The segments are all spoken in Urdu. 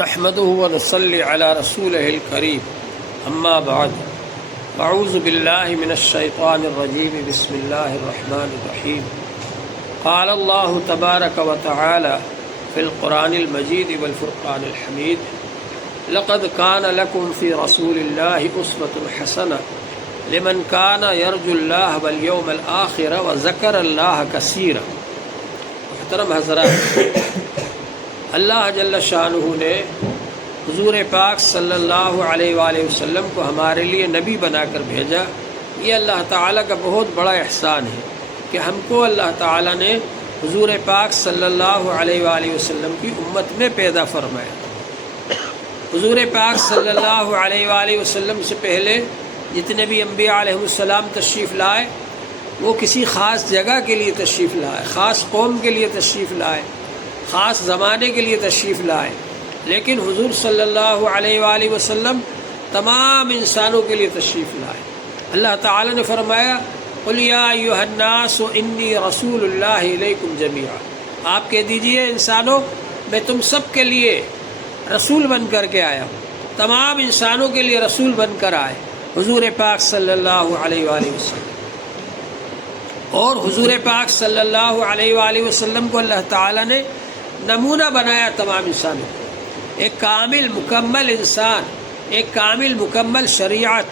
نحمده ونصلي على رسوله الكريم اما بعد اعوذ بالله من الشيطان الرجيم بسم الله الرحمن الرحيم قال الله تبارك وتعالى في القرآن المجيد والفرقان الحميد لقد كان لكم في رسول الله أسوة حسنة لمن كان يرجو الله واليوم الآخر وذكر الله كثيرا۔ محترم حضرات، اللہ جل شانہ نے حضور پاک صلی اللہ علیہ وآلہ وسلم کو ہمارے لیے نبی بنا کر بھیجا۔ یہ اللہ تعالیٰ کا بہت بڑا احسان ہے کہ ہم کو اللہ تعالیٰ نے حضور پاک صلی اللہ علیہ وآلہ وسلم کی امت میں پیدا فرمایا۔ حضور پاک صلی اللہ علیہ وآلہ وسلم سے پہلے جتنے بھی انبیاء علیہ السلام تشریف لائے وہ کسی خاص جگہ کے لیے تشریف لائے، خاص قوم کے لیے تشریف لائے، خاص زمانے کے لیے تشریف لائے، لیکن حضور صلی اللہ علیہ وآلہ وسلم تمام انسانوں کے لیے تشریف لائے۔ اللہ تعالیٰ نے فرمایا قُلْ يَا أَيُّهَا النَّاسُ إِنِّي رَسُولُ اللَّهِ إِلَيْكُمْ جَمِيعًا، آپ کہہ دیجئے انسانوں میں تم سب کے لیے رسول بن کر کے آیا ہوں، تمام انسانوں کے لیے رسول بن کر آئے حضور پاک صلی اللہ علیہ وآلہ وسلم۔ اور حضور پاک صلی اللہ علیہ وآلہ وسلم کو اللہ تعالیٰ نے نمونہ بنایا تمام انسانوں کو، ایک کامل مکمل انسان، ایک کامل مکمل شریعت،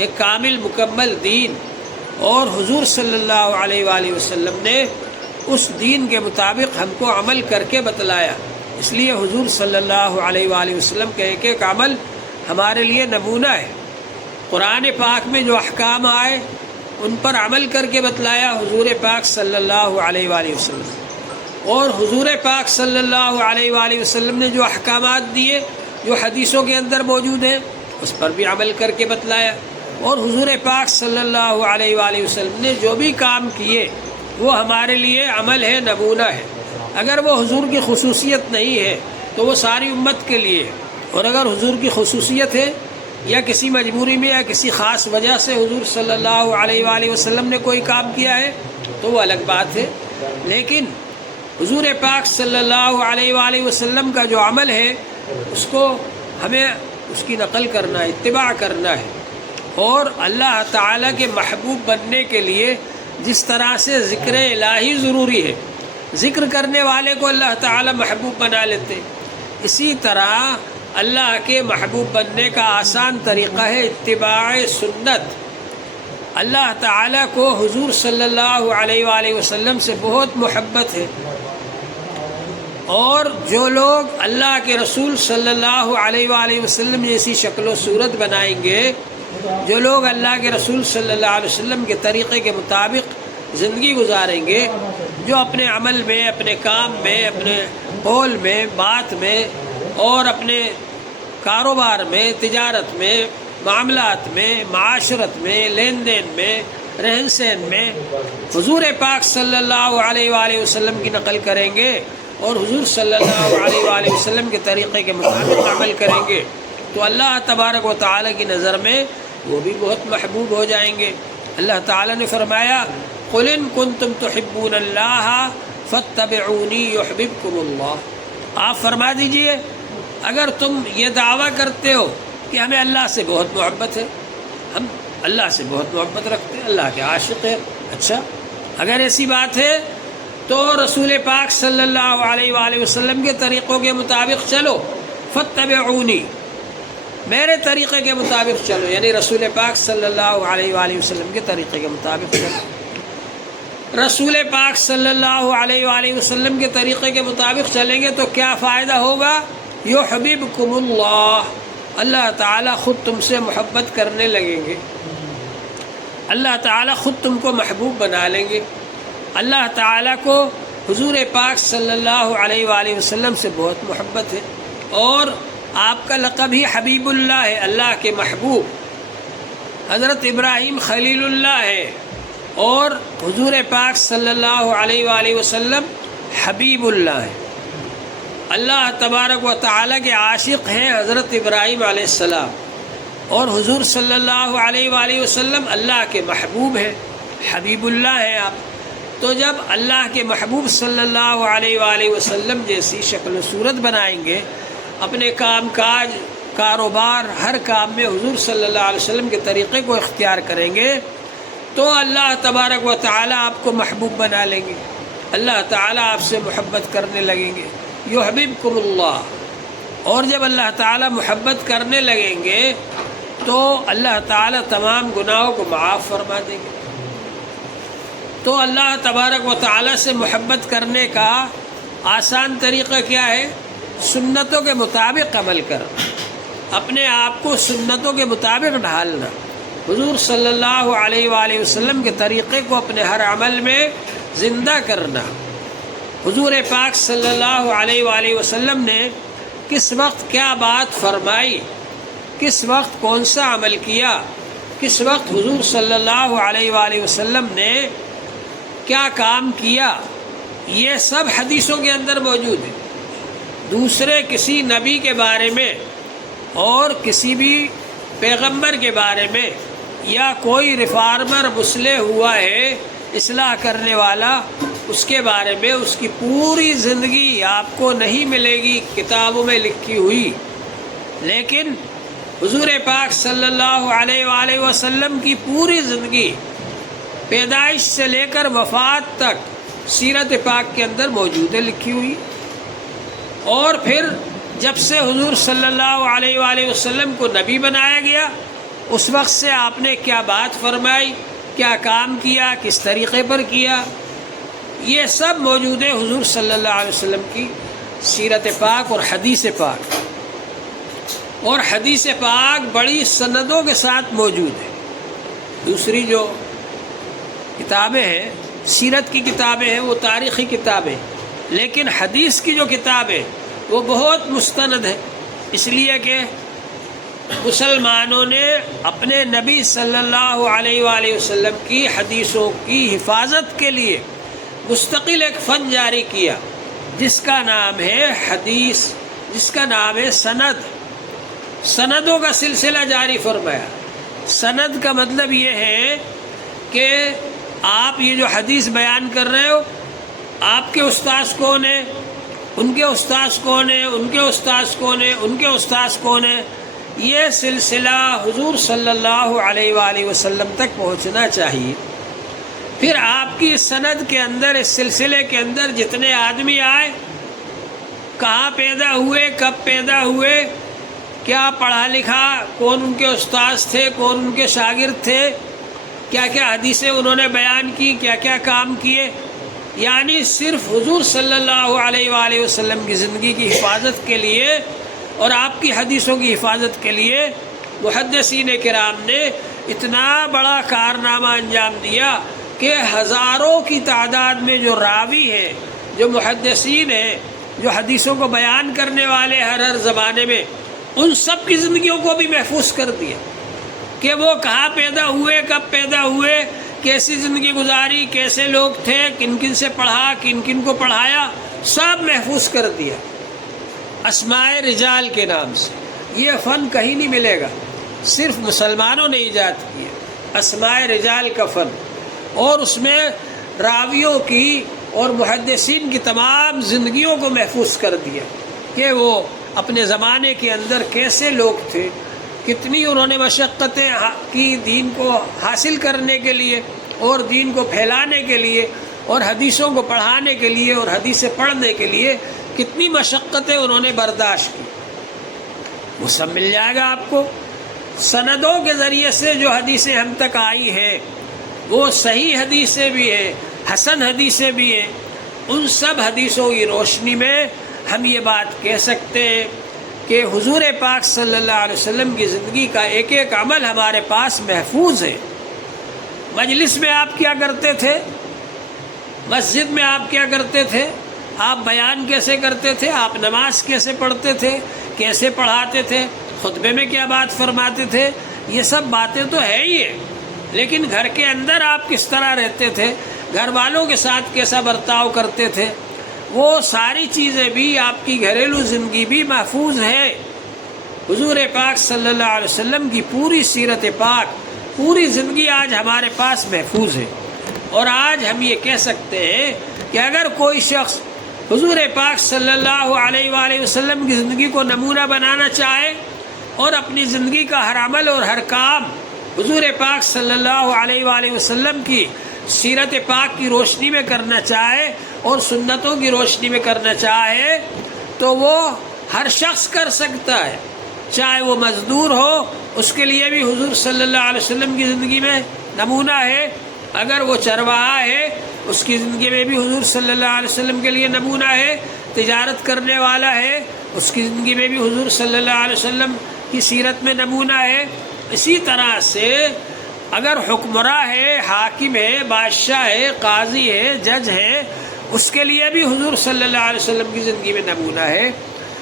ایک کامل مکمل دین، اور حضور صلی اللہ علیہ وآلہ وسلم نے اس دین کے مطابق ہم کو عمل کر کے بتلایا۔ اس لیے حضور صلی اللہ علیہ وآلہ وسلم کا ایک ایک عمل ہمارے لیے نمونہ ہے۔ قرآن پاک میں جو احکام آئے ان پر عمل کر کے بتلایا حضور پاک صلی اللہ علیہ وآلہ وسلم، اور حضور پاک صلی اللہ علیہ وآلہ وسلم نے جو احکامات دیے جو حدیثوں کے اندر موجود ہیں اس پر بھی عمل کر کے بتلایا، اور حضور پاک صلی اللہ علیہ وآلہ وسلم نے جو بھی کام کیے وہ ہمارے لیے عمل ہے، نمونہ ہے۔ اگر وہ حضور کی خصوصیت نہیں ہے تو وہ ساری امت کے لیے ہے، اور اگر حضور کی خصوصیت ہے یا کسی مجبوری میں یا کسی خاص وجہ سے حضور صلی اللہ علیہ وآلہ وسلم نے کوئی کام کیا ہے تو وہ الگ بات ہے، لیکن حضور پاک صلی اللہ علیہ وآلہ وسلم کا جو عمل ہے اس کو ہمیں اس کی نقل کرنا ہے، اتباع کرنا ہے۔ اور اللہ تعالیٰ کے محبوب بننے کے لیے جس طرح سے ذکر الہی ضروری ہے، ذکر کرنے والے کو اللہ تعالیٰ محبوب بنا لیتے، اسی طرح اللہ کے محبوب بننے کا آسان طریقہ ہے اتباع سنت۔ اللہ تعالیٰ کو حضور صلی اللہ علیہ وآلہ وسلم سے بہت محبت ہے، اور جو لوگ اللہ کے رسول صلی اللہ علیہ وآلہ وسلم جیسی شکل و صورت بنائیں گے، جو لوگ اللہ کے رسول صلی اللہ علیہ وسلم کے طریقے کے مطابق زندگی گزاریں گے، جو اپنے عمل میں، اپنے کام میں، اپنے قول میں، بات میں، اور اپنے کاروبار میں، تجارت میں، معاملات میں، معاشرت میں، لین دین میں، رہن سہن میں حضور پاک صلی اللہ علیہ وآلہ وسلم کی نقل کریں گے اور حضور صلی اللہ علیہ وآلہ وسلم کے طریقے کے مطابق عمل کریں گے تو اللہ تبارک و تعالیٰ کی نظر میں وہ بھی بہت محبوب ہو جائیں گے۔ اللہ تعالیٰ نے فرمایا قُلْ إِن كُنتُمْ تُحِبُّونَ اللَّهَ فَاتَّبِعُونِي يُحْبِبْكُمُ اللَّهُ، آپ فرما دیجئے اگر تم یہ دعویٰ کرتے ہو کہ ہمیں اللہ سے بہت محبت ہے، ہم اللہ سے بہت محبت رکھتے ہیں، اللہ کے عاشق ہیں، اچھا اگر ایسی بات ہے تو رسول پاک صلی اللہ علیہ وآلہ وسلم کے طریقوں کے مطابق چلو، فاتبعونی، میرے طریقے کے مطابق چلو، یعنی رسول پاک صلی اللہ علیہ وآلہ وسلم کے طریقے کے مطابق چلو۔ رسول پاک صلی اللہ علیہ وآلہ وسلم کے طریقے کے مطابق چلیں گے تو کیا فائدہ ہوگا؟ یحببکم اللہ، اللہ تعالیٰ خود تم سے محبت کرنے لگیں گے، اللہ تعالیٰ خود تم کو محبوب بنا لیں گے۔ اللہ تعالیٰ کو حضور پاک صلی اللہ علیہ وآلہ وسلم سے بہت محبت ہے، اور آپ کا لقب ہی حبیب اللہ ہے، اللہ کے محبوب۔ حضرت ابراہیم خلیل اللہ ہے، اور حضور پاک صلی اللہ علیہ وآلہ وسلم حبیب اللہ ہے۔ اللہ تبارک و تعالیٰ کے عاشق ہیں حضرت ابراہیم علیہ السلام، اور حضور صلی اللہ علیہ وآلہ وسلم اللہ کے محبوب ہیں، حبیب اللہ ہیں آپ۔ تو جب اللہ کے محبوب صلی اللہ علیہ وآلہ وسلم جیسی شکل و صورت بنائیں گے، اپنے کام کاج کاروبار ہر کام میں حضور صلی اللہ علیہ وسلم کے طریقے کو اختیار کریں گے تو اللہ تبارک و تعالیٰ آپ کو محبوب بنا لیں گے، اللہ تعالیٰ آپ سے محبت کرنے لگیں گے، یحببکم اللہ۔ اور جب اللہ تعالیٰ محبت کرنے لگیں گے تو اللہ تعالیٰ تمام گناہوں کو معاف فرما دیں گے۔ تو اللہ تبارک و تعالیٰ سے محبت کرنے کا آسان طریقہ کیا ہے؟ سنتوں کے مطابق عمل کرنا، اپنے آپ کو سنتوں کے مطابق ڈھالنا، حضور صلی اللہ علیہ وآلہ وسلم کے طریقے کو اپنے ہر عمل میں زندہ کرنا۔ حضور پاک صلی اللہ علیہ وآلہ وسلم نے کس وقت کیا بات فرمائی، کس وقت کون سا عمل کیا، کس وقت حضور صلی اللہ علیہ وآلہ وسلم نے کیا کام کیا، یہ سب حدیثوں کے اندر موجود ہے۔ دوسرے کسی نبی کے بارے میں اور کسی بھی پیغمبر کے بارے میں یا کوئی ریفارمر مسلح ہوا ہے اصلاح کرنے والا، اس کے بارے میں اس کی پوری زندگی آپ کو نہیں ملے گی کتابوں میں لکھی ہوئی، لیکن حضور پاک صلی اللہ علیہ وآلہ وسلم کی پوری زندگی پیدائش سے لے کر وفات تک سیرت پاک کے اندر موجود ہے، لکھی ہوئی۔ اور پھر جب سے حضور صلی اللہ علیہ وآلہ وسلم کو نبی بنایا گیا اس وقت سے آپ نے کیا بات فرمائی، کیا کام کیا، کس طریقے پر کیا، یہ سب موجود ہے حضور صلی اللہ علیہ وسلم کی سیرت پاک اور حدیث پاک۔ اور حدیث پاک بڑی سندوں کے ساتھ موجود ہے۔ دوسری جو کتابیں ہیں، سیرت کی کتابیں ہیں، وہ تاریخی کتابیں، لیکن حدیث کی جو کتابیں وہ بہت مستند ہے، اس لیے کہ مسلمانوں نے اپنے نبی صلی اللہ علیہ وآلہ وسلم کی حدیثوں کی حفاظت کے لیے مستقل ایک فن جاری کیا جس کا نام ہے حدیث، جس کا نام ہے سند۔ سندوں کا سلسلہ جاری فرمایا۔ سند کا مطلب یہ ہے کہ آپ یہ جو حدیث بیان کر رہے ہو، آپ کے استاذ کون ہیں، ان کے استاذ کون ہیں، ان کے استاذ کون ہیں، ان کے استاذ کون ہیں، یہ سلسلہ حضور صلی اللہ علیہ وآلہ وسلم تک پہنچنا چاہیے۔ پھر آپ کی سند کے اندر، اس سلسلے کے اندر جتنے آدمی آئے، کہاں پیدا ہوئے، کب پیدا ہوئے، کیا پڑھا لکھا، کون ان کے استاذ تھے، کون ان کے شاگرد تھے، کیا کیا حدیثیں انہوں نے بیان کی، کیا کیا کام کیے، یعنی صرف حضور صلی اللہ علیہ وآلہ وسلم کی زندگی کی حفاظت کے لیے اور آپ کی حدیثوں کی حفاظت کے لیے محدثین کرام نے اتنا بڑا کارنامہ انجام دیا کہ ہزاروں کی تعداد میں جو راوی ہیں، جو محدثین ہیں، جو حدیثوں کو بیان کرنے والے ہر زمانے میں، ان سب کی زندگیوں کو بھی محفوظ کر دیا کہ وہ کہاں پیدا ہوئے، کب پیدا ہوئے، کیسی زندگی گزاری، کیسے لوگ تھے، کن کن سے پڑھا، کن کن کو پڑھایا، سب محفوظ کر دیا اسماء رجال کے نام سے۔ یہ فن کہیں نہیں ملے گا، صرف مسلمانوں نے ایجاد کیا اسماء رجال کا فن، اور اس میں راویوں کی اور محدثین کی تمام زندگیوں کو محفوظ کر دیا کہ وہ اپنے زمانے کے اندر کیسے لوگ تھے، کتنی انہوں نے مشقتیں کی دین کو حاصل کرنے کے لیے اور دین کو پھیلانے کے لیے اور حدیثوں کو پڑھانے کے لیے اور حدیثیں پڑھنے کے لیے کتنی مشقتیں انہوں نے برداشت کی، وہ سب مل جائے گا آپ کو۔ سندوں کے ذریعے سے جو حدیثیں ہم تک آئی ہیں وہ صحیح حدیثیں بھی ہیں، حسن حدیثیں بھی ہیں، ان سب حدیثوں کی روشنی میں ہم یہ بات کہہ سکتے ہیں کہ حضور پاک صلی اللہ علیہ وسلم کی زندگی کا ایک ایک عمل ہمارے پاس محفوظ ہے۔ مجلس میں آپ کیا کرتے تھے، مسجد میں آپ کیا کرتے تھے، آپ بیان کیسے کرتے تھے، آپ نماز کیسے پڑھتے تھے، کیسے پڑھاتے تھے، خطبے میں کیا بات فرماتے تھے، یہ سب باتیں تو ہے ہی ہے، لیکن گھر کے اندر آپ کس طرح رہتے تھے، گھر والوں کے ساتھ کیسا برتاؤ کرتے تھے، وہ ساری چیزیں بھی آپ کی گھریلو زندگی بھی محفوظ ہے۔ حضور پاک صلی اللہ علیہ وسلم کی پوری سیرت پاک، پوری زندگی آج ہمارے پاس محفوظ ہے، اور آج ہم یہ کہہ سکتے ہیں کہ اگر کوئی شخص حضور پاک صلی اللہ علیہ وآلہ وسلم کی زندگی کو نمونہ بنانا چاہے اور اپنی زندگی کا ہر عمل اور ہر کام حضور پاک صلی اللہ علیہ وآلہ وسلم کی سیرت پاک کی روشنی میں کرنا چاہے اور سنتوں کی روشنی میں کرنا چاہے تو وہ ہر شخص کر سکتا ہے، چاہے وہ مزدور ہو، اس کے لیے بھی حضور صلی اللہ علیہ وسلم کی زندگی میں نمونہ ہے، اگر وہ چرواہا ہے اس کی زندگی میں بھی حضور صلی اللہ علیہ وسلم کے لیے نمونہ ہے، تجارت کرنے والا ہے اس کی زندگی میں بھی حضور صلی اللہ علیہ وسلم کی سیرت میں نمونہ ہے۔ اسی طرح سے اگر حکمراں ہے، حاکم ہے، بادشاہ ہے، قاضی ہے، جج ہے، اس کے لیے بھی حضور صلی اللہ علیہ وسلم کی زندگی میں نمونہ ہے۔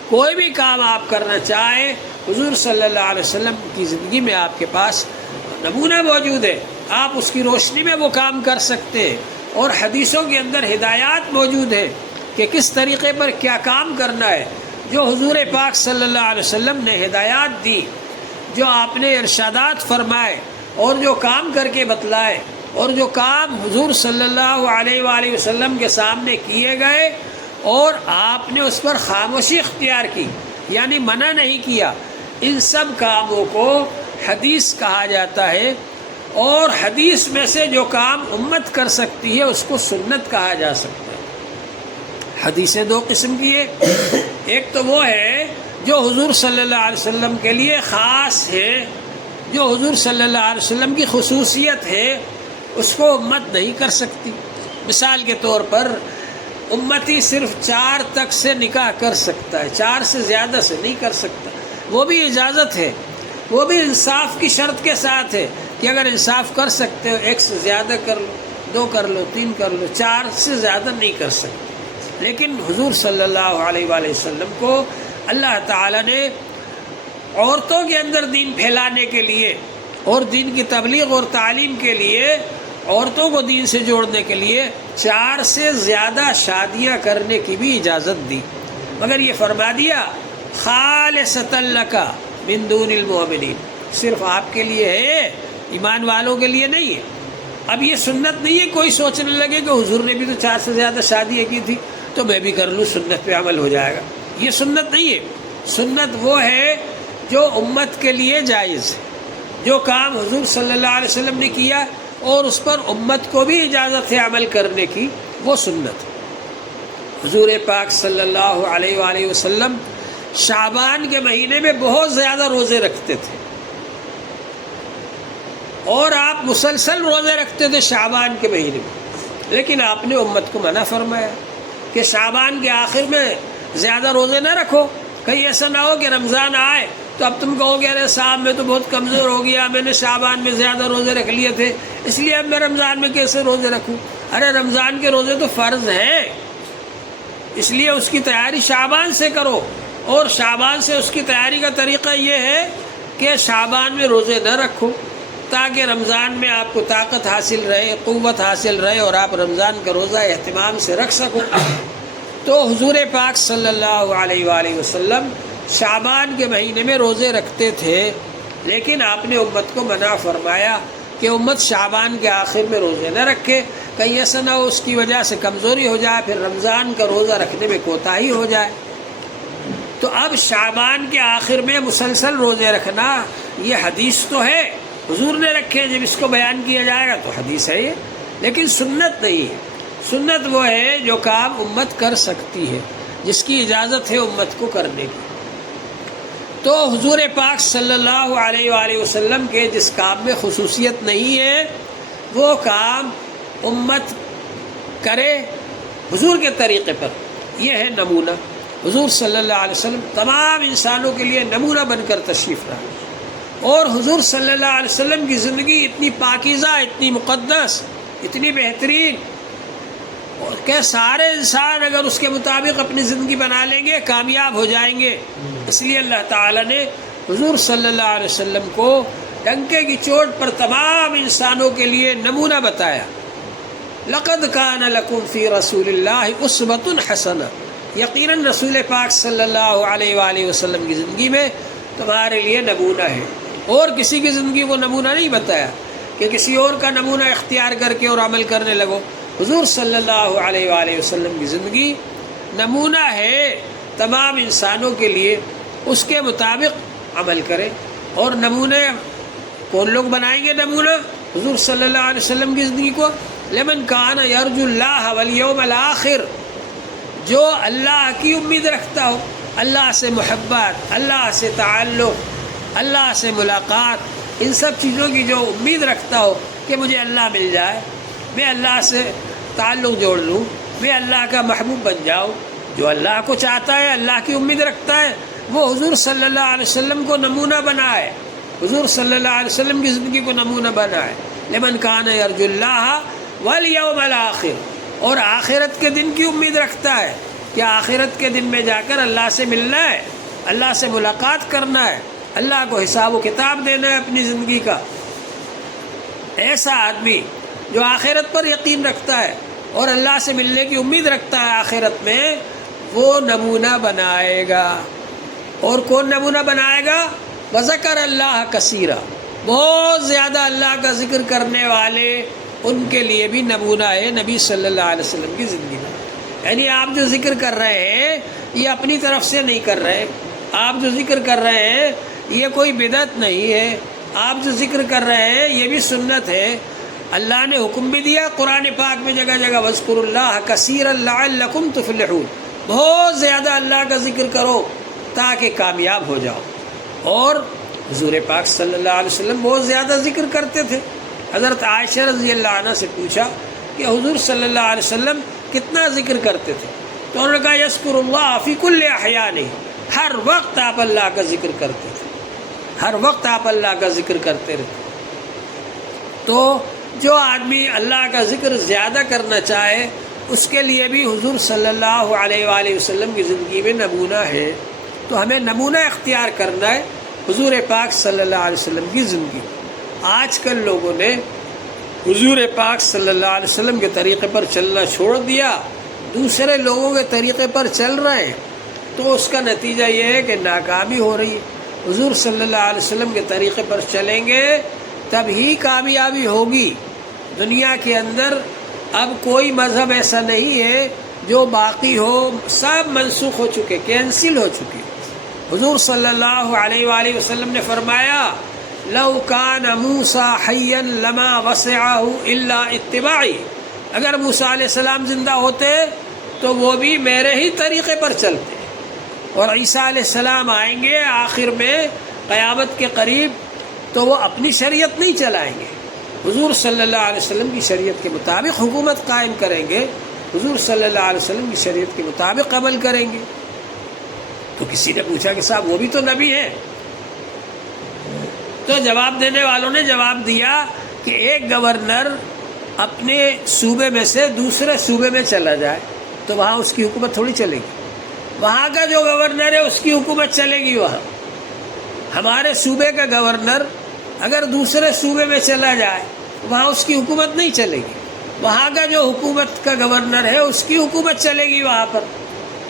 کوئی بھی کام آپ کرنا چاہیں حضور صلی اللہ علیہ وسلم کی زندگی میں آپ کے پاس نمونہ موجود ہے، آپ اس کی روشنی میں وہ کام کر سکتے ہیں، اور حدیثوں کے اندر ہدایات موجود ہے کہ کس طریقے پر کیا کام کرنا ہے، جو حضور پاک صلی اللہ علیہ وسلم نے ہدایات دی، جو آپ نے ارشادات فرمائے اور جو کام کر کے بتلائے، اور جو کام حضور صلی اللہ علیہ وآلہ وسلم کے سامنے کیے گئے اور آپ نے اس پر خاموشی اختیار کی، یعنی منع نہیں کیا، ان سب کاموں کو حدیث کہا جاتا ہے۔ اور حدیث میں سے جو کام امت کر سکتی ہے اس کو سنت کہا جا سکتا ہے۔ حدیثیں دو قسم کی ہے، ایک تو وہ ہے جو حضور صلی اللہ علیہ وسلم کے لیے خاص ہے، جو حضور صلی اللہ علیہ وسلم کی خصوصیت ہے، اس کو امت نہیں کر سکتی۔ مثال کے طور پر امتی صرف 4 تک سے نکاح کر سکتا ہے، 4 سے زیادہ سے نہیں کر سکتا، وہ بھی اجازت ہے، وہ بھی انصاف کی شرط کے ساتھ ہے کہ اگر انصاف کر سکتے ہو 1 سے زیادہ کر لو، 2 کر لو، 3 کر لو، 4 سے زیادہ نہیں کر سکتے۔ لیکن حضور صلی اللہ علیہ وآلہ وسلم کو اللہ تعالیٰ نے عورتوں کے اندر دین پھیلانے کے لیے اور دین کی تبلیغ اور تعلیم کے لیے، عورتوں کو دین سے جوڑنے کے لیے 4 سے زیادہ شادیاں کرنے کی بھی اجازت دی، مگر یہ فرما دیا خالصۃ لک من دون المؤمنین، صرف آپ کے لیے ہے، ایمان والوں کے لیے نہیں ہے۔ اب یہ سنت نہیں ہے کوئی سوچنے لگے کہ حضور نے بھی تو 4 سے زیادہ شادیاں کی تھی تو میں بھی کر لوں، سنت پہ عمل ہو جائے گا، یہ سنت نہیں ہے۔ سنت وہ ہے جو امت کے لیے جائز ہے، جو کام حضور صلی اللہ علیہ وسلم نے کیا اور اس پر امت کو بھی اجازت ہے عمل کرنے کی، وہ سنت۔ حضور پاک صلی اللہ علیہ وآلہ وسلم شعبان کے مہینے میں بہت زیادہ روزے رکھتے تھے، اور آپ مسلسل روزے رکھتے تھے شعبان کے مہینے میں، لیکن آپ نے امت کو منع فرمایا کہ شعبان کے آخر میں زیادہ روزے نہ رکھو، کہیں ایسا نہ ہو کہ رمضان آئے تو اب تم کہو گے ارے صاحب میں تو بہت کمزور ہو گیا، میں نے شعبان میں زیادہ روزے رکھ لیے تھے، اس لیے اب میں رمضان میں کیسے روزے رکھوں؟ ارے رمضان کے روزے تو فرض ہیں، اس لیے اس کی تیاری شعبان سے کرو، اور شعبان سے اس کی تیاری کا طریقہ یہ ہے کہ شعبان میں روزے نہ رکھو تاکہ رمضان میں آپ کو طاقت حاصل رہے، قوت حاصل رہے، اور آپ رمضان کا روزہ اہتمام سے رکھ سکو۔ تو حضور پاک صلی اللہ علیہ وآلہ وسلم شعبان کے مہینے میں روزے رکھتے تھے، لیکن آپ نے امت کو منع فرمایا کہ امت شعبان کے آخر میں روزے نہ رکھے، کہیں ایسا نہ ہو اس کی وجہ سے کمزوری ہو جائے، پھر رمضان کا روزہ رکھنے میں کوتاہی ہو جائے۔ تو اب شعبان کے آخر میں مسلسل روزے رکھنا یہ حدیث تو ہے، حضور نے رکھے، جب اس کو بیان کیا جائے گا تو حدیث ہے یہ، لیکن سنت نہیں ہے۔ سنت وہ ہے جو کام امت کر سکتی ہے، جس کی اجازت ہے امت کو کرنے کی۔ تو حضور پاک صلی اللہ علیہ وآلہ وسلم کے جس کام میں خصوصیت نہیں ہے وہ کام امت کرے حضور کے طریقے پر، یہ ہے نمونہ۔ حضور صلی اللہ علیہ وسلم تمام انسانوں کے لیے نمونہ بن کر تشریف رہے، اور حضور صلی اللہ علیہ وسلم کی زندگی اتنی پاکیزہ، اتنی مقدس، اتنی بہترین کہ سارے انسان اگر اس کے مطابق اپنی زندگی بنا لیں گے کامیاب ہو جائیں گے۔ اس لیے اللہ تعالیٰ نے حضور صلی اللہ علیہ وسلم کو ڈنکے کی چوٹ پر تمام انسانوں کے لیے نمونہ بتایا۔ لقد کان لکم فی رسول اللہ اسوۃ حسنہ، یقیناً رسول پاک صلی اللہ علیہ وآلہ وسلم کی زندگی میں تمہارے لیے نمونہ ہے، اور کسی کی زندگی کو نمونہ نہیں بتایا کہ کسی اور کا نمونہ اختیار کر کے اور عمل کرنے لگو۔ حضور صلی اللہ علیہ وآلہ وسلم کی زندگی نمونہ ہے تمام انسانوں کے لیے، اس کے مطابق عمل کرے۔ اور نمونے کون لوگ بنائیں گے نمونہ حضور صلی اللہ علیہ وسلم کی زندگی کو؟ لمن کان یرجو اللہ والیوم الآخر، جو اللہ کی امید رکھتا ہو، اللہ سے محبت، اللہ سے تعلق، اللہ سے ملاقات، ان سب چیزوں کی جو امید رکھتا ہو کہ مجھے اللہ مل جائے، میں اللہ سے تعلق جوڑ لوں، میں اللہ کا محبوب بن جاؤں، جو اللہ کو چاہتا ہے، اللہ کی امید رکھتا ہے، وہ حضور صلی اللہ علیہ وسلم کو نمونہ بنائے، حضور صلی اللہ علیہ وسلم کی زندگی کو نمونہ بنائے۔ لمن کان یرجو اللہ والیوم الآخر، اور آخرت کے دن کی امید رکھتا ہے کہ آخرت کے دن میں جا کر اللہ سے ملنا ہے، اللہ سے ملاقات کرنا ہے، اللہ کو حساب و کتاب دینا ہے اپنی زندگی کا۔ ایسا آدمی جو آخرت پر یقین رکھتا ہے اور اللہ سے ملنے کی امید رکھتا ہے آخرت میں، وہ نمونہ بنائے گا۔ اور کون نمونہ بنائے گا؟ وذکر اللہ کثیرا، بہت زیادہ اللہ کا ذکر کرنے والے، ان کے لیے بھی نمونہ ہے نبی صلی اللہ علیہ وسلم کی زندگی میں۔ یعنی آپ جو ذکر کر رہے ہیں یہ اپنی طرف سے نہیں کر رہے، آپ جو ذکر کر رہے ہیں یہ کوئی بدعت نہیں ہے، آپ جو ذکر کر رہے ہیں یہ بھی سنت ہے۔ اللہ نے حکم بھی دیا قرآن پاک میں جگہ جگہ، وَاذْكُرُوا اللَّهَ كَثِيرًا لَعَلَّكُمْ تُفْلِحُونَ، بہت زیادہ اللہ کا ذکر کرو تاکہ کامیاب ہو جاؤ۔ اور حضور پاک صلی اللہ علیہ وسلم بہت زیادہ ذکر کرتے تھے۔ حضرت عائشہ رضی اللہ عنہ سے پوچھا کہ حضور صلی اللہ علیہ وسلم کتنا ذکر کرتے تھے؟ تو انہوں نے کہا یذکر اللہ فی کل احیانہ، ہر وقت آپ اللہ کا ذکر کرتے تھے، ہر وقت آپ اللہ کا ذکر کرتے رہتے۔ تو جو آدمی اللہ کا ذکر زیادہ کرنا چاہے اس کے لیے بھی حضور صلی اللہ علیہ وآلہ وسلم کی زندگی میں نمونہ ہے۔ تو ہمیں نمونہ اختیار کرنا ہے حضور پاک صلی اللہ علیہ وسلم کی زندگی۔ آج کل لوگوں نے حضور پاک صلی اللہ علیہ وسلم کے طریقے پر چلنا چھوڑ دیا، دوسرے لوگوں کے طریقے پر چل رہے ہیں، تو اس کا نتیجہ یہ ہے کہ ناکامی ہو رہی ہے۔ حضور صلی اللہ علیہ وسلم کے طریقے پر چلیں گے تب ہی کامیابی ہوگی۔ دنیا کے اندر اب کوئی مذہب ایسا نہیں ہے جو باقی ہو، سب منسوخ ہو چکے، کینسل ہو چکے۔ حضور صلی اللہ علیہ وآلہ وسلم نے فرمایا لو کان موسیٰ حیا لما وسعہ الا اتباعی، اگر موسیٰ علیہ السلام زندہ ہوتے تو وہ بھی میرے ہی طریقے پر چلتے، اور عیسیٰ علیہ السلام آئیں گے آخر میں قیامت کے قریب تو وہ اپنی شریعت نہیں چلائیں گے، حضور صلی اللہ علیہ وسلم کی شریعت کے مطابق حکومت قائم کریں گے، حضور صلی اللہ علیہ وسلم کی شریعت کے مطابق عمل کریں گے۔ تو کسی نے پوچھا کہ صاحب وہ بھی تو نبی ہیں؟ تو جواب دینے والوں نے جواب دیا کہ ایک گورنر اپنے صوبے میں سے دوسرے صوبے میں چلا جائے تو وہاں اس کی حکومت تھوڑی چلے گی، وہاں کا جو گورنر ہے اس کی حکومت چلے گی وہاں۔ ہمارے صوبے کا گورنر اگر دوسرے صوبے میں چلا جائے وہاں اس کی حکومت نہیں چلے گی، وہاں کا جو حکومت کا گورنر ہے اس کی حکومت چلے گی وہاں پر۔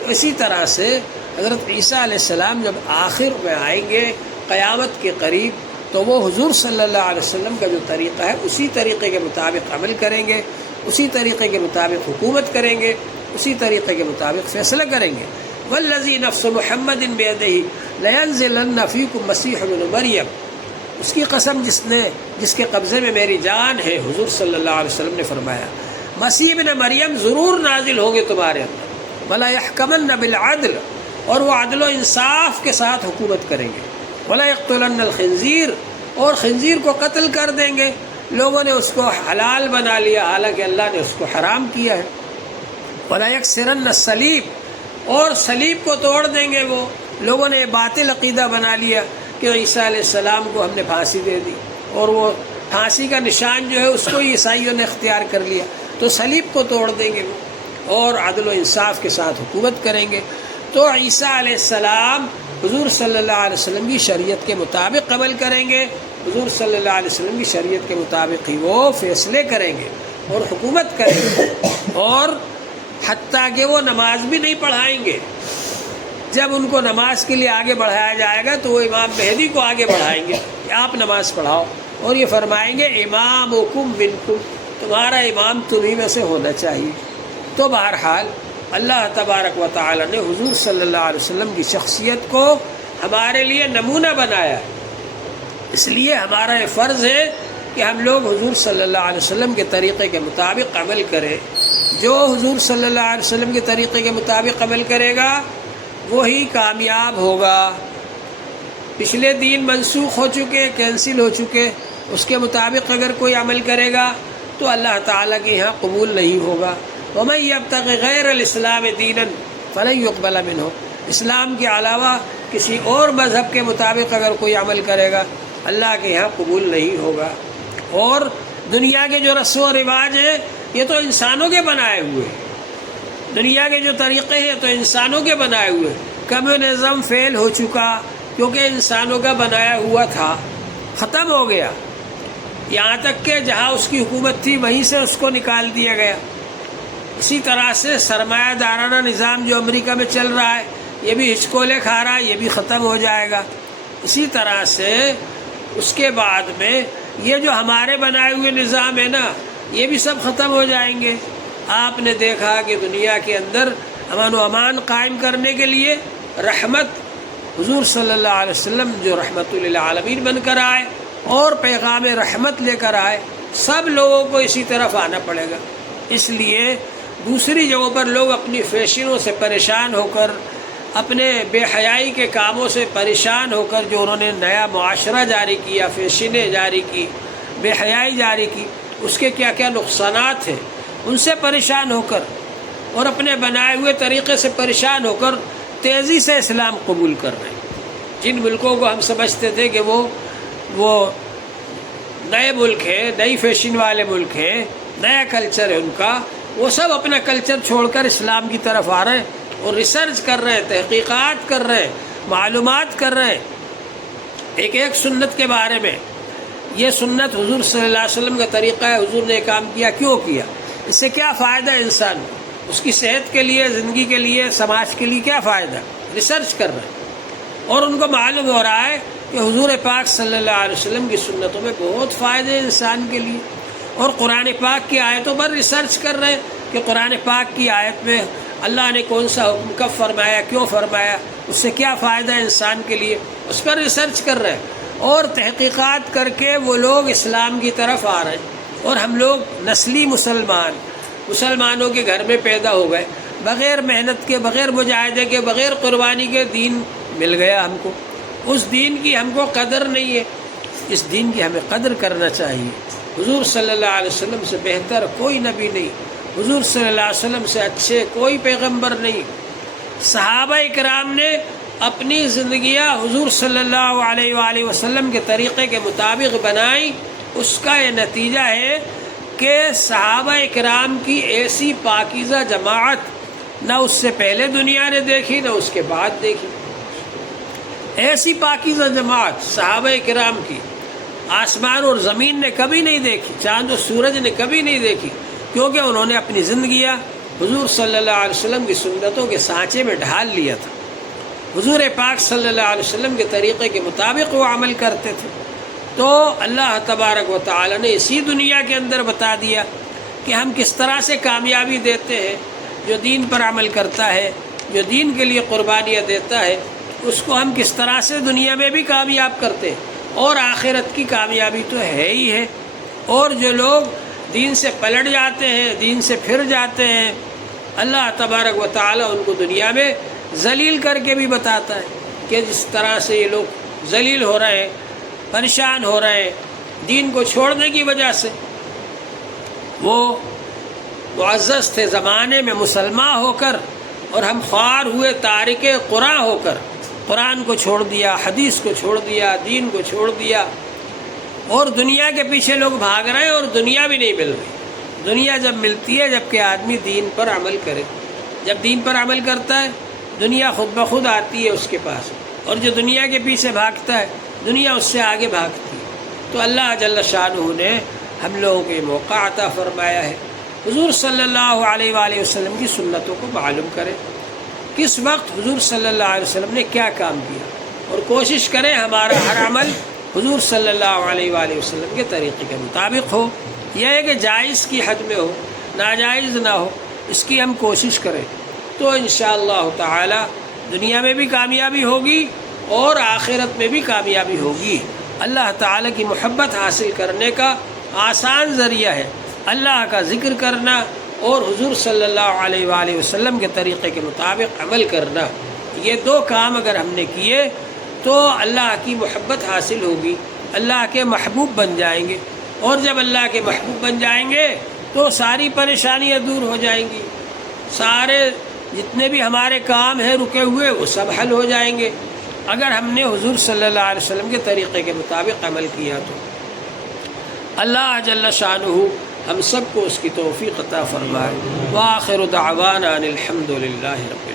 اسی طرح سے حضرت عیسیٰ علیہ السلام جب آخر میں آئیں گے قیامت کے قریب تو وہ حضور صلی اللہ علیہ وسلم کا جو طریقہ ہے اسی طریقے کے مطابق عمل کریں گے، اسی طریقے کے مطابق حکومت کریں گے، اسی طریقے کے مطابق فیصلہ کریں گے۔ والذی نفس محمد بیدہ لینزلن فیکم مسیح ابن مریم، اس کی قسم جس کے قبضے میں میری جان ہے، حضور صلی اللہ علیہ وسلم نے فرمایا مسیح ابن مریم ضرور نازل ہوں گے تمہارے اندر، ولا یحکمن بالعدل، اور وہ عدل و انصاف کے ساتھ حکومت کریں گے، ولا یقتلن الخنزیر، اور خنزیر کو قتل کر دیں گے۔ لوگوں نے اس کو حلال بنا لیا حالانکہ اللہ نے اس کو حرام کیا ہے۔ ولا یکسرن الصلیب، اور صلیب کو توڑ دیں گے۔ وہ لوگوں نے باطل عقیدہ بنا لیا کہ عیسیٰ علیہ السلام کو ہم نے پھانسی دے دی، اور وہ پھانسی کا نشان جو ہے اس کو عیسائیوں نے اختیار کر لیا، تو صلیب کو توڑ دیں گے وہ، اور عدل و انصاف کے ساتھ حکومت کریں گے۔ تو عیسیٰ علیہ السلام حضور صلی اللہ علیہ وسلم کی شریعت کے مطابق عمل کریں گے، حضور صلی اللہ علیہ وسلم کی شریعت کے مطابق ہی وہ فیصلے کریں گے اور حکومت کریں گے، اور حتیٰ کہ وہ نماز بھی نہیں پڑھائیں گے۔ جب ان کو نماز کے لیے آگے بڑھایا جائے گا تو وہ امام مہدی کو آگے بڑھائیں گے کہ آپ نماز پڑھاؤ، اور یہ فرمائیں گے امامکم منکم، تمہارا امام تمہیں میں سے ہونا چاہیے۔ تو بہرحال اللہ تبارک و تعالی نے حضور صلی اللہ علیہ وسلم کی شخصیت کو ہمارے لیے نمونہ بنایا ہے۔ اس لیے ہمارا یہ فرض ہے کہ ہم لوگ حضور صلی اللہ علیہ وسلم کے طریقے کے مطابق عمل کریں۔ جو حضور صلی اللہ علیہ وسلم کے طریقے کے مطابق عمل کرے گا وہی کامیاب ہوگا۔ پچھلے دین منسوخ ہو چکے، کینسل ہو چکے، اس کے مطابق اگر کوئی عمل کرے گا تو اللہ تعالیٰ کے یہاں قبول نہیں ہوگا۔ وَمَن يَبْتَغِ غَيْرَ الْإِسْلَامِ دِينًا فَلَن يُقْبَلَ مِنْهُ، اسلام کے علاوہ کسی اور مذہب کے مطابق اگر کوئی عمل کرے گا اللہ کے یہاں قبول نہیں ہوگا۔ اور دنیا کے جو رسم و رواج ہیں یہ تو انسانوں کے بنائے ہوئے ہیں، دنیا کے جو طریقے ہیں تو انسانوں کے بنائے ہوئے۔ کمیونزم فیل ہو چکا کیونکہ انسانوں کا بنایا ہوا تھا، ختم ہو گیا، یہاں تک کہ جہاں اس کی حکومت تھی وہیں سے اس کو نکال دیا گیا۔ اسی طرح سے سرمایہ دارانہ نظام جو امریکہ میں چل رہا ہے یہ بھی ہچکولے کھا رہا ہے، یہ بھی ختم ہو جائے گا۔ اسی طرح سے اس کے بعد میں یہ جو ہمارے بنائے ہوئے نظام ہے نا یہ بھی سب ختم ہو جائیں گے۔ آپ نے دیکھا کہ دنیا کے اندر امن و امان قائم کرنے کے لیے رحمت حضور صلی اللہ علیہ وسلم جو رحمت للعالمین بن کر آئے اور پیغام رحمت لے کر آئے، سب لوگوں کو اسی طرف آنا پڑے گا۔ اس لیے دوسری جگہوں پر لوگ اپنی فیشنوں سے پریشان ہو کر، اپنے بے حیائی کے کاموں سے پریشان ہو کر، جو انہوں نے نیا معاشرہ جاری کیا، فیشنیں جاری کی، بے حیائی جاری کی، اس کے کیا کیا نقصانات ہیں، ان سے پریشان ہو کر اور اپنے بنائے ہوئے طریقے سے پریشان ہو کر تیزی سے اسلام قبول کر رہے ہیں۔ جن ملکوں کو ہم سمجھتے تھے کہ وہ نئے ملک ہیں، نئی فیشن والے ملک ہیں، نیا کلچر ہے ان کا، وہ سب اپنا کلچر چھوڑ کر اسلام کی طرف آ رہے ہیں اور ریسرچ کر رہے ہیں، تحقیقات کر رہے ہیں، معلومات کر رہے ہیں ایک ایک سنت کے بارے میں۔ یہ سنت حضور صلی اللہ علیہ وسلم کا طریقہ ہے، حضور نے کام کیا، کیوں کیا، اس سے کیا فائدہ ہے انسان کو، اس کی صحت کے لیے، زندگی کے لیے، سماج کے لیے کیا فائدہ، ریسرچ کر رہے ہیں اور ان کو معلوم ہو رہا ہے کہ حضور پاک صلی اللہ علیہ وسلم کی سنتوں میں بہت فائدے ہیں انسان کے لیے۔ اور قرآن پاک کی آیتوں پر ریسرچ کر رہے ہیں کہ قرآن پاک کی آیت میں اللہ نے کون سا حکم کب فرمایا، کیوں فرمایا، اس سے کیا فائدہ ہے انسان کے لیے، اس پر ریسرچ کر رہے ہیں اور تحقیقات کر کے وہ لوگ اسلام کی طرف آ رہے ہیں۔ اور ہم لوگ نسلی مسلمانوں کے گھر میں پیدا ہو گئے، بغیر محنت کے، بغیر مجاہدے کے، بغیر قربانی کے دین مل گیا ہم کو۔ اس دین کی ہم کو قدر نہیں ہے، اس دین کی ہمیں قدر کرنا چاہیے۔ حضور صلی اللہ علیہ وسلم سے بہتر کوئی نبی نہیں، حضور صلی اللہ علیہ وسلم سے اچھے کوئی پیغمبر نہیں۔ صحابہ اکرام نے اپنی زندگیاں حضور صلی اللہ علیہ وآلہ وسلم کے طریقے کے مطابق بنائی۔ اس کا یہ نتیجہ ہے کہ صحابہ اکرام کی ایسی پاکیزہ جماعت نہ اس سے پہلے دنیا نے دیکھی نہ اس کے بعد دیکھی۔ ایسی پاکیزہ جماعت صحابہ اکرام کی آسمان اور زمین نے کبھی نہیں دیکھی، چاند و سورج نے کبھی نہیں دیکھی، کیونکہ انہوں نے اپنی زندگیاں حضور صلی اللہ علیہ وسلم کی سنتوں کے سانچے میں ڈھال لیا تھا۔ حضور پاک صلی اللہ علیہ وسلم کے طریقے کے مطابق وہ عمل کرتے تھے۔ تو اللہ تبارک و تعالی نے اسی دنیا کے اندر بتا دیا کہ ہم کس طرح سے کامیابی دیتے ہیں۔ جو دین پر عمل کرتا ہے، جو دین کے لیے قربانیاں دیتا ہے، اس کو ہم کس طرح سے دنیا میں بھی کامیاب کرتے ہیں اور آخرت کی کامیابی تو ہے ہی ہے۔ اور جو لوگ دین سے پلٹ جاتے ہیں، دین سے پھر جاتے ہیں، اللہ تبارک و تعالی ان کو دنیا میں ذلیل کر کے بھی بتاتا ہے کہ جس طرح سے یہ لوگ ذلیل ہو رہے ہیں، پریشان ہو رہے ہیں دین کو چھوڑنے کی وجہ سے۔ وہ معزز تھے زمانے میں مسلمان ہو کر اور ہم خوار ہوئے تارک قرآن ہو کر، قرآن کو چھوڑ دیا، حدیث کو چھوڑ دیا، دین کو چھوڑ دیا اور دنیا کے پیچھے لوگ بھاگ رہے ہیں اور دنیا بھی نہیں مل رہی۔ دنیا جب ملتی ہے جب کہ آدمی دین پر عمل کرے، جب دین پر عمل کرتا ہے دنیا خود بخود آتی ہے اس کے پاس، اور جو دنیا کے پیچھے بھاگتا ہے دنیا اس سے آگے بھاگتی ہے۔ تو اللہ جل شانہ نے ہم لوگوں کو یہ موقع عطا فرمایا ہے حضور صلی اللہ علیہ وآلہ وسلم کی سنتوں کو معلوم کریں، کس وقت حضور صلی اللہ علیہ وسلم نے کیا کام کیا، اور کوشش کریں ہمارا ہر عمل حضور صلی اللہ علیہ وآلہ وسلم کے طریقے کے مطابق ہو۔ یہ ہے کہ جائز کی حد میں ہو، ناجائز نہ ہو، اس کی ہم کوشش کریں۔ تو انشاءاللہ تعالی دنیا میں بھی کامیابی ہوگی اور آخرت میں بھی کامیابی ہوگی۔ اللہ تعالیٰ کی محبت حاصل کرنے کا آسان ذریعہ ہے اللہ کا ذکر کرنا اور حضور صلی اللہ علیہ وآلہ وسلم کے طریقے کے مطابق عمل کرنا۔ یہ دو کام اگر ہم نے کیے تو اللہ کی محبت حاصل ہوگی، اللہ کے محبوب بن جائیں گے، اور جب اللہ کے محبوب بن جائیں گے تو ساری پریشانیاں دور ہو جائیں گی، سارے جتنے بھی ہمارے کام ہیں رکے ہوئے وہ سب حل ہو جائیں گے اگر ہم نے حضور صلی اللہ علیہ وسلم کے طریقے کے مطابق عمل کیا تو۔ اللہ جل شانہ ہم سب کو اس کی توفیق عطا فرمائے۔ وآخر دعوانا ان الحمد للہ رب